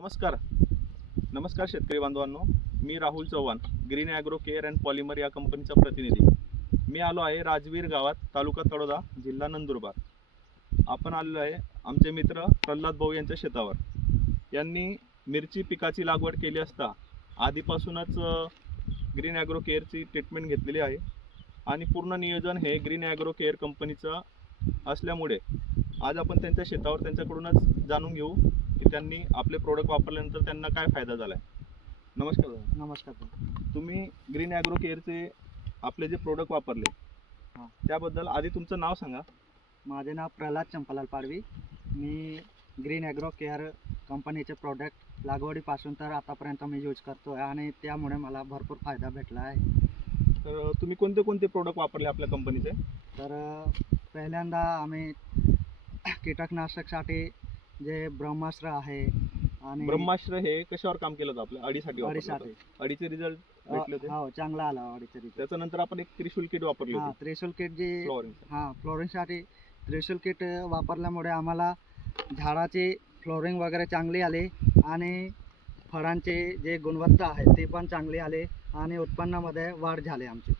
नमस्कार शेतकरी बांधवांनो, मी Rahul Chavan, green agro care and polymer या कंपनीचा प्रतिनिधी. मी आलो आहे राजवीर गावात, तालुका तळोदा, जिल्हा नंदुरबार. आपण आलेलो आहे आमचे मित्र प्रल्हाद भाऊ यांच्या शेतावर. यांनी मिरची पिकाची लागवड केली असता आधीपासूनच ग्रीन ॲग्रो केअरची ट्रीटमेंट घेतलेली आहे आणि पूर्ण नियोजन हे ग्रीन ॲग्रो केअर कंपनीचं असल्यामुळे आज आपण त्यांच्या शेतावर त्यांच्याकडूनच जाणून घेऊ की त्यांनी आपले प्रोडक्ट वापरल्यानंतर त्यांना काय फायदा झाला आहे. नमस्कार. नमस्कार. तुम्ही ग्रीन ॲग्रो केअरचे आपले जे प्रोडक्ट वापरले त्याबद्दल आधी तुमचं नाव सांगा. माझे नाव प्रल्हाद चंपालाल पाडवी. मी ग्रीन ॲग्रो केअर कंपनीचे प्रोडक्ट लागवडीपासून तर आतापर्यंत मी यूज करतो आहे आणि त्यामुळे मला भरपूर फायदा भेटला आहे. तर तुम्ही कोणते कोणते प्रोडक्ट वापरले आपल्या कंपनीचे? तर पहिल्यांदा आम्ही कीटकनाशकसाठी जे ब्रह्मास्त्र आहे आणि ब्रह्मास्त्र हे कशावर काम केलं होतं? आपल्या अडीसाठी अडीसाठी. अडीचे रिझल्ट भेटले होते. हो, चांगला आला अडीचे. त्याच्यानंतर आपण एक त्रिशूल किट वापरली होती त्रिशूल किट जी फ्लोरिंग. फ्लोरिंगसाठी त्रिशूल किट वापरल्यामुळे आम्हाला झाडाची फ्लोरिंग वगैरे चांगली आली आणि फळांची जे गुणवत्ता आहे ती पण चांगली आली आणि उत्पन्नामध्ये वाढ झाली आमची.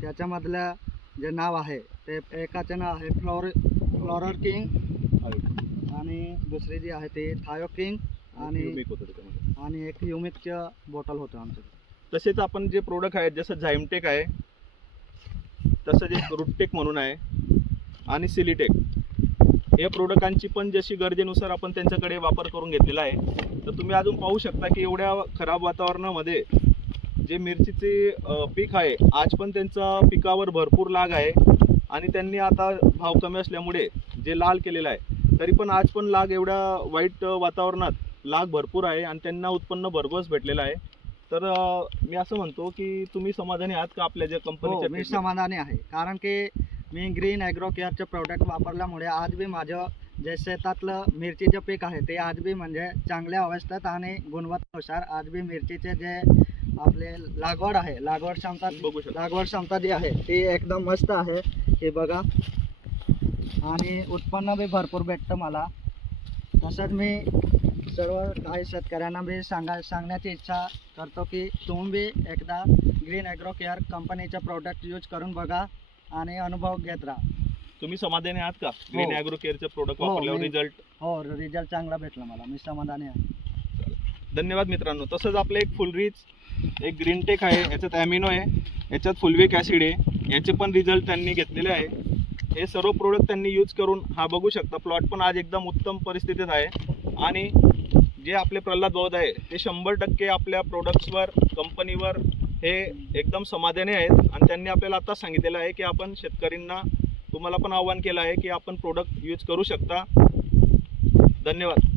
त्याच्यामधलं जे नाव आहे ते एकाचे नाव आहे फ्लोरर किंग आणि दुसरी जी आहे ती थायो किंग आणि एक युमिकचं बॉटल होतं आमचं. तसेच आपण जे प्रोडक्ट आहेत जसं झायमटेक आहे, तसंच एक रूटटेक म्हणून आहे आणि सिलिटेक, हे प्रोडक्टांची पण जशी गरजेनुसार आपण त्यांच्याकडे वापर करून घेतलेला आहे. तर तुम्ही अजून पाहू शकता की एवढ्या खराब वातावरणामध्ये जे मिरचीचे पीक आहे आज पण त्यांचा पिकावर भरपूर लाग आहे आणि त्यांनी आता भाव कमी असल्यामुळे जे लाल केलेलं आहे तरी पण आज पण लाग एवढ्या वाईट वातावरणात लाग भरपूर आहे आणि त्यांना उत्पन्न भरघोस भेटलेलं आहे. तर मी असं म्हणतो की तुम्ही समाधानी आहात का आपल्या ज्या कंपनीच्या? मी समाधानी आहे, कारण की मी ग्रीन ॲग्रो केअरचे प्रोडक्ट वापरल्यामुळे आज बी माझं जे शेतातलं मिरचीचं पीक आहे ते आज बी म्हणजे चांगल्या अवस्थेत आणि गुणवत्तेनुसार आज बी मिरचीचे जे आपले लागवड आहे लागवड क्षमता जी आहे ती एकदम मस्त आहे. हे बघा, आणि उत्पन्न बी भरपूर भेटतं मला. तसंच मी सर्व काही शेतकऱ्यांना बी सांगण्याची इच्छा करतो की तुम्ही बी एकदा ग्रीन ॲग्रो केअर कंपनीचे प्रोडक्ट यूज करून बघा आणि अनुभव घेत राहा. तुम्ही समाधानी आहात का ग्रीन ॲग्रो केअरचे प्रोडक्ट वापरल्यावर? रिझल्ट? हो, रिझल्ट चांगला भेटला मला. मी समाधानी आहे. धन्यवाद मित्रांनो. तसंच आपलं एक फुलरीच एक ग्रीन टेक आहे, याच्यात ॲमिनो आहे, याच्यात फुलविक ॲसिड आहे, याचे पण रिझल्ट त्यांनी घेतलेले आहे. हे सर्व प्रोडक्ट त्यांनी यूज करून हा बघू शकता प्लॉट पण आज एकदम उत्तम परिस्थितीत आहे आणि जे आपले प्रल्हाद भाऊ आहे ते 100% आपल्या प्रोडक्ट्सवर कंपनीवर हे एकदम समाधानी आहेत आणि त्यांनी आपल्याला आता सांगितलेलं आहे की आपण शेतकऱ्यांना तुम्हाला पण आव्हान केलं आहे की आपण प्रोडक्ट यूज करू शकता. धन्यवाद.